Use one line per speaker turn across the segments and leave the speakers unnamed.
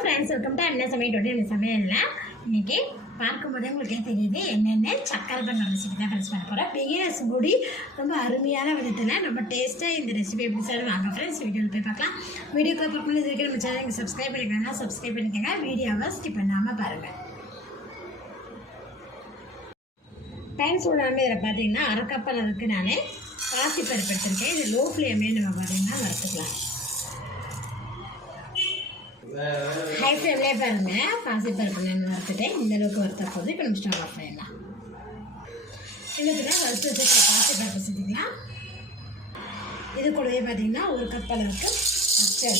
Friends welcome to என்ன சமையல் என்ன சமையல்ல இன்னைக்கு பார்க்கும்போதே உங்களுக்கே தெரியுது? என்னென்ன சக்கரை பண்ண ரெசிபி தான் ஃப்ரெண்ட்ஸ் பண்ண போகிறேன் பிகினர்ஸ் கூடி ரொம்ப அருமையான விதத்தில் ரொம்ப டேஸ்ட்டாக இந்த ரெசிபி எப்படி சார் வாங்க ஃப்ரெண்ட்ஸ் வீடியோவில் போய் பார்க்கலாம். வீடியோக்கு பார்க்கும்போது இது வரைக்கும் நம்ம சேனலுக்கு சப்ஸ்கிரைப் பண்ணிக்கோங்க. சப்ஸ்கிரைப் பண்ணிக்கோங்க. வீடியோவை ஸ்கிப் பண்ணாமல் பாருங்கள் பேன் சூடாமல் இதில் பார்த்தீங்கன்னா அரைக்கப்பல் அளவுக்கு நான் பாசி பருப்பு எடுத்திருக்கேன். இது லோ ஃப்ளேம்லேயே நம்ம பார்த்தீங்கன்னா வறுத்துக்கலாம். ஹை பாருங்க. பாசி நான் வறுத்துட்டேன் இந்த அளவுக்கு வறுத்த போது இப்போ நம்ம ஸ்டவ் ஆஃப் பண்ணிடலாம் இதுக்கு வறுத்து வச்சுருக்க பாசி பருப்பு இது கூடவே பார்த்தீங்கன்னா ஒரு கப் அளவுக்கு பச்சை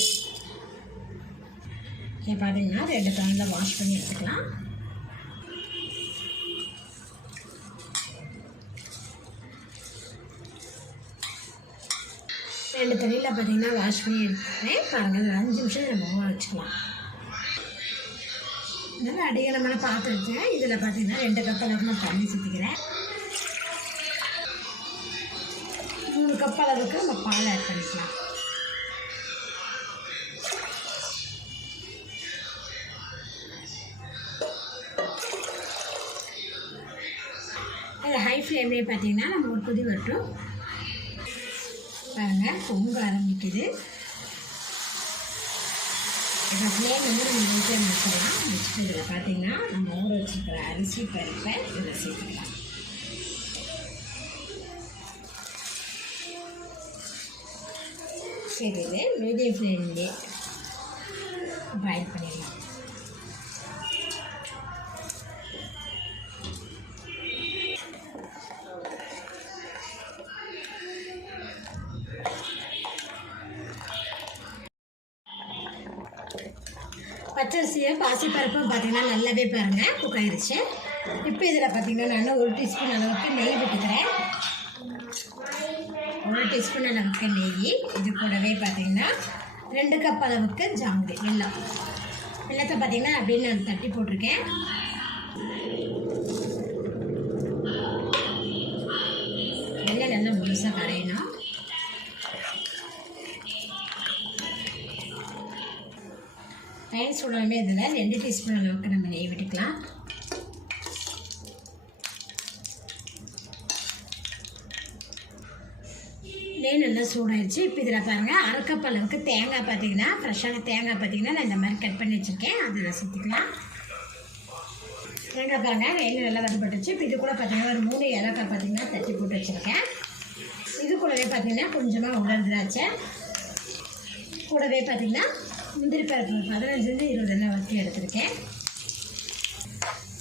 இங்கே பார்த்தீங்கன்னா ரெண்டு பேனில் வாஷ் பண்ணி எடுத்துக்கலாம். ரெண்டு தண்ணியில் பார்த்தீங்கன்னா வாஷ் பண்ணி எடுத்துக்கிறேன். பாருங்கள் அஞ்சு நிமிஷம் நம்ம வச்சுக்கலாம். நல்லா பார்த்து பாத்திரத்தை இதில் பார்த்தீங்கன்னா ரெண்டு கப் அளவுக்கு நான் தண்ணி சுற்றிக்கிறேன் மூணு கப் அளவுக்கு நம்ம பால் ஆட் பண்ணிக்கலாம். அது ஹை ஃப்ளேம்லேயே பார்த்தீங்கன்னா நம்ம ஒரு கொதி வரட்டும். பாருங்கள் பொங்க ஆரம்பிக்குது. இப்போ ஃப்ளேம் வந்து நம்ம வீட்டில் முடிச்சிடலாம். முடிச்சுட்டு இதில் பார்த்தீங்கன்னா நம்ம ஊற வச்சுருக்கிற அரிசி பருப்பை இதில் சேர்த்துக்கலாம். சரி இது மீடியம் ஃப்ளேம்லேயே பாயில் பண்ணிடலாம். பச்சரிசியும் பாசிப்பருப்பும் பார்த்தீங்கன்னா நல்லாவே பாருங்கள் குக் ஆயிடுச்சு இப்போ இதில் பார்த்தீங்கன்னா நான் ஒரு டீஸ்பூன் அளவுக்கு நெய் விட்டுக்கிறேன் ஒரு டீஸ்பூன் அளவுக்கு நெய். இது கூடவே பார்த்தீங்கன்னா ரெண்டு கப் அளவுக்கு ஜாங்கிரி வெல்லம். வெள்ளத்தை பார்த்தீங்கன்னா அப்படியே நான் தட்டி போட்டிருக்கேன். வெள்ளம் நல்லா முழுசாக கரையணும். பயன் சூடாமே இதில் ரெண்டு டீஸ்பூன் அளவுக்கு நம்ம நெய் விட்டுக்கலாம். நெய் நல்லா சூடாயிடுச்சு இப்போ இதில் பாருங்கள் அரைக்கப் அளவுக்கு தேங்காய் பார்த்தீங்கன்னா ஃப்ரெஷ்ஷான தேங்காய் பார்த்தீங்கன்னா நான் இந்த மாதிரி கட் பண்ணி வச்சுருக்கேன். அதில் சுற்றிக்கலாம் தேங்காய் பாருங்கள் நெய் நல்லா வறுபட்டுச்சு இப்போ இது கூட பார்த்தீங்கன்னா ஒரு மூணு ஏலக்காய் பார்த்தீங்கன்னா தட்டி போட்டு வச்சுருக்கேன். இது கூடவே பார்த்தீங்கன்னா கொஞ்சமாக உலர் திராட்சை. கூடவே பார்த்தீங்கன்னா முந்திரி பருப்பு பதினஞ்சுலேருந்து இருபது எண்ணெய் வறுத்து எடுத்திருக்கேன்.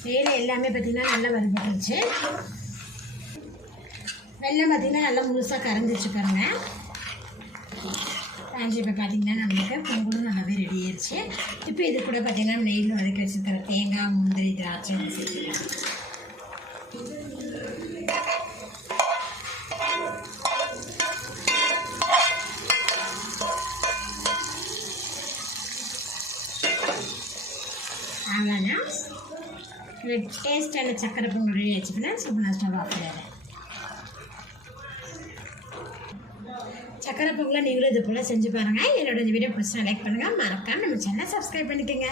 வேலை எல்லாமே பார்த்திங்கன்னா நல்லா வறுபட்டுருச்சு வெள்ளம் பார்த்திங்கன்னா நல்லா முழுசாக கரைஞ்சிச்சு பாருங்க. காஞ்சி இப்போ பார்த்திங்கன்னா நம்மளுக்கு பொங்கலும் நல்லாவே ரெடி ஆயிடுச்சு இப்போ இது கூட பார்த்திங்கன்னா நெய்யில் வதக்கி வச்சுருக்கிற தேங்காய் முந்திரி திராட்சை டேஸ்டான சக்கரை பொங்கல் ரெடி வச்சுக்கினேன் சூப்பர் ஸ்டவ் ஆஃப் சக்கரை பொங்கலை நீங்களும் இது போல் செஞ்சு பாருங்கள் என்னோட இந்த வீடியோ பிடிச்சா லைக் பண்ணுங்கள் மறக்காமல் நம்ம சேனலை சப்ஸ்கிரைப் பண்ணிக்கோங்க.